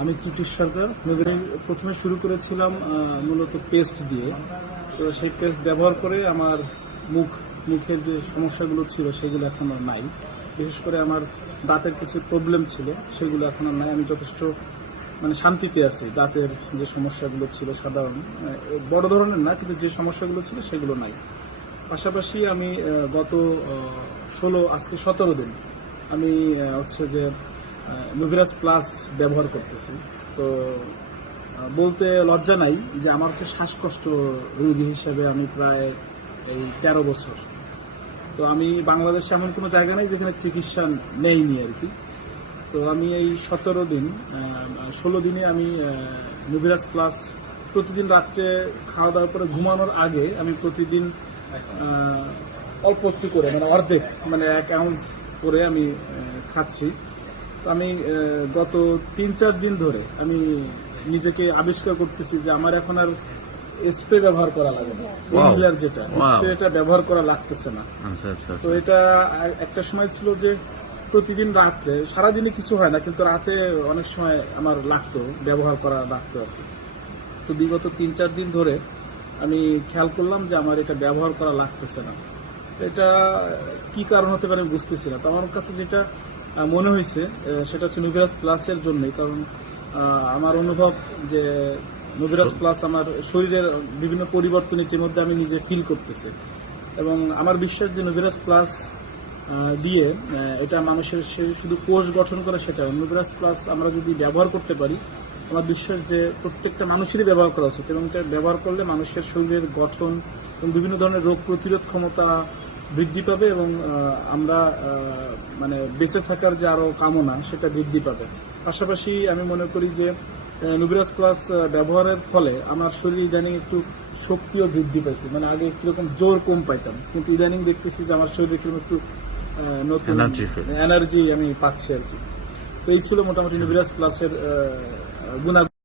আমি ত্রিটিশ সরকার। প্রথমে শুরু করেছিলাম মূলত পেস্ট দিয়ে। তো সেই পেস্ট ব্যবহার করে আমার মুখের যে সমস্যাগুলো ছিল সেগুলো এখন আর নাই। বিশেষ করে আমার দাঁতের কিছু প্রবলেম ছিল, সেগুলো এখন আর নাই। আমি যথেষ্ট শান্তিতে আছি। দাঁতের যে সমস্যাগুলো ছিল সাধারণ, বড় ধরনের না, কিন্তু যে সমস্যাগুলো ছিল সেগুলো নাই। পাশাপাশি আমি গত আজকে 17 দিন আমি হচ্ছে যে নুভিরাস প্লাস ব্যবহার করতেছি। তো বলতে লজ্জা নাই যে আমার হচ্ছে শ্বাসকষ্ট রোগী হিসেবে আমি প্রায় এই 13 বছর। তো আমি বাংলাদেশে এমন কোনো জায়গা নেই যেখানে চিকিৎসা নেইনি আর কি। তো আমি এই 16 দিনে আমি নুভিরাস প্লাস প্রতিদিন রাত্রে খাওয়া দাওয়ার পরে ঘুমানোর আগে আমি প্রতিদিন অল্প একটু করে অর্ধেক 1 আউন্স করে আমি খাচ্ছি। তো আমি গত 3-4 দিন ধরে আমি নিজেকে আবিষ্কার করতেছি যে আমার এখন আর স্প্রে ব্যবহার করা লাগে না। রেগুলার যেটা স্প্রেটা ব্যবহার করা লাগতেছে না। তো এটা একটা সময় ছিল যে প্রতিদিন রাত্রে, সারাদিনে কিছু হয় না কিন্তু রাতে অনেক সময় আমার ব্যবহার করা লাগতো আর কি। তো বিগত 3-4 দিন ধরে আমি খেয়াল করলাম যে আমার এটা ব্যবহার করা লাগতেছে না। তো এটা কি কারণ হতে পারে বুঝতেছি না। তো আমার কাছে যেটা মনে হয়েছে সেটা হচ্ছে নুভিরাস প্লাসের জন্যই। কারণ আমার অনুভব যে নুভিরাস প্লাস আমার শরীরের বিভিন্ন পরিবর্তন ইতিমধ্যে আমি নিজে ফিল করতেছি, এবং আমার বিশ্বাস যে নুভিরাস প্লাস দিয়ে এটা মানুষের শুধু কোষ গঠন করে সেটা। নুভিরাস প্লাস আমরা যদি ব্যবহার করতে পারি, আমার বিশ্বাস যে প্রত্যেকটা মানুষেরই ব্যবহার করা উচিত, এবং এটা ব্যবহার করলে মানুষের শরীরের গঠন এবং বিভিন্ন ধরনের রোগ প্রতিরোধ ক্ষমতা বৃদ্ধি পাবে, এবং আমরা বেঁচে থাকার যে আরো কামনা সেটা বৃদ্ধি পাবে। পাশাপাশি আমি মনে করি যে নুভিরাস প্লাস ব্যবহারের ফলে আমার শরীর ইদানিং একটু শক্তিও বৃদ্ধি পাইছে। আগে কিরকম জোর কম পাইতাম, কিন্তু ইদানিং দেখতেছি যে আমার শরীরে কিরকম একটু নতুন এনার্জি আমি পাচ্ছি আর কি। তো এই ছিল মোটামুটি নুভিরাস প্লাসের গুণাগুণ।